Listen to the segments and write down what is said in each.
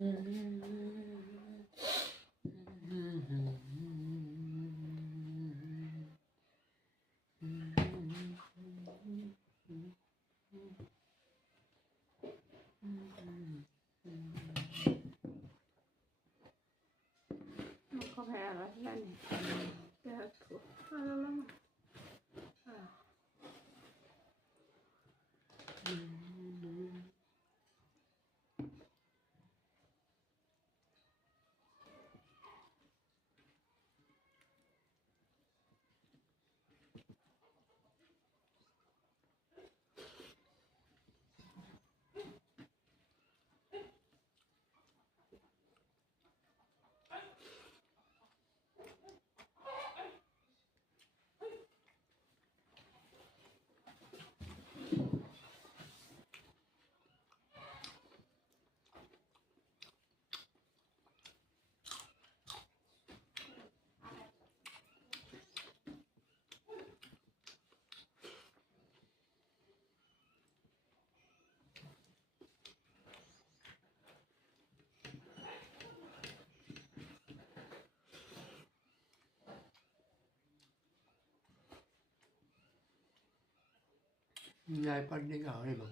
Có phải là lên cái thuộc lâu lắm Nhai pan đi gạo này mà.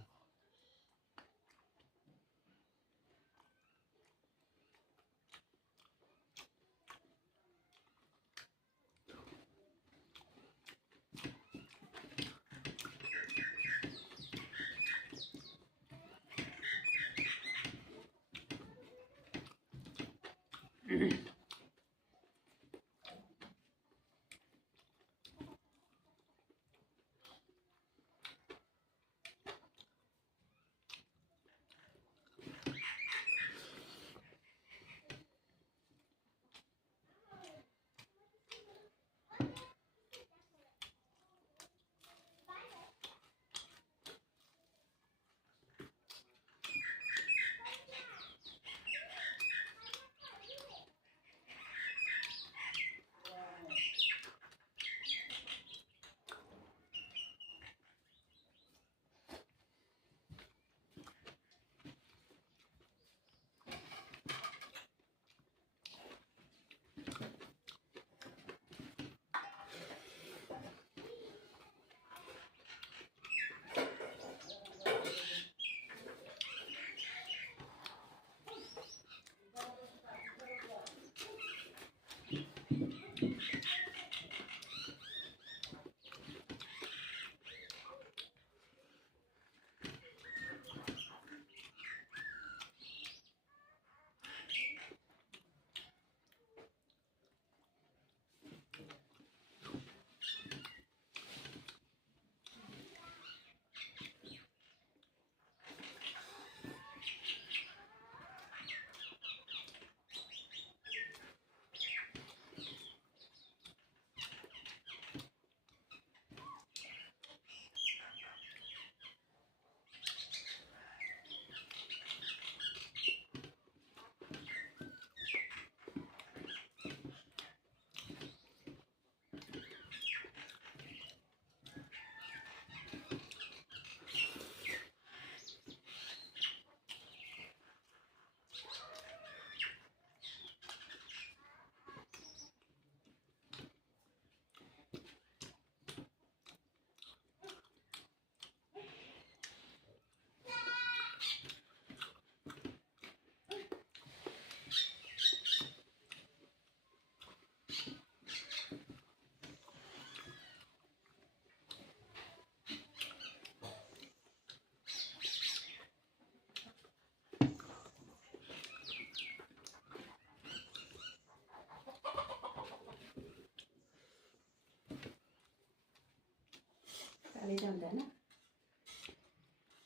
Kali dandana.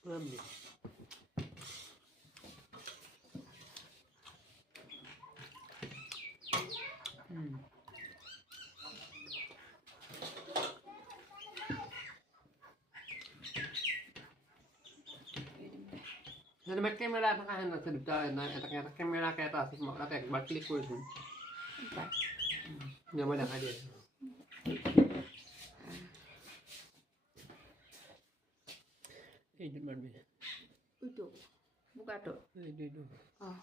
Ambil. Jadi make kamera ta kahan na sedta na etak kamera kayak tas mau kayak bak klik ko sun. Nyaman dah dia. Ini mana? Itu buka tuh. Ini. Oh.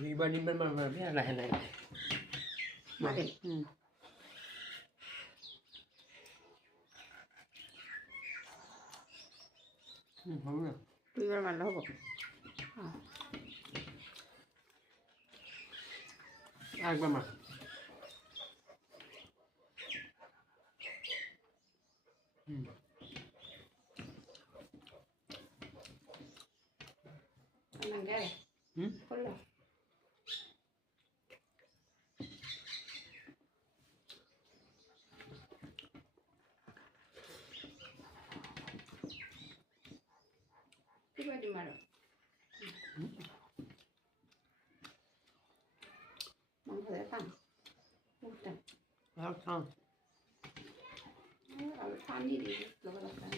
Vì bên đi bên mà biết là này มาเป็น không được คุยกันมันแล้วบอกอ่า ai bên mà อันนั้นได้คนละที่ว่าดีมาหรอมองเขาได้ตั้งพูดแต่ sao sao เอาทานนี่ดีแล้วก็แล้วกัน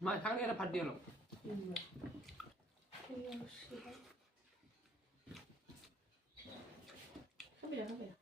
mai khác nữa là phạt điều rồi เข้าไปเลยเข้าไปเลย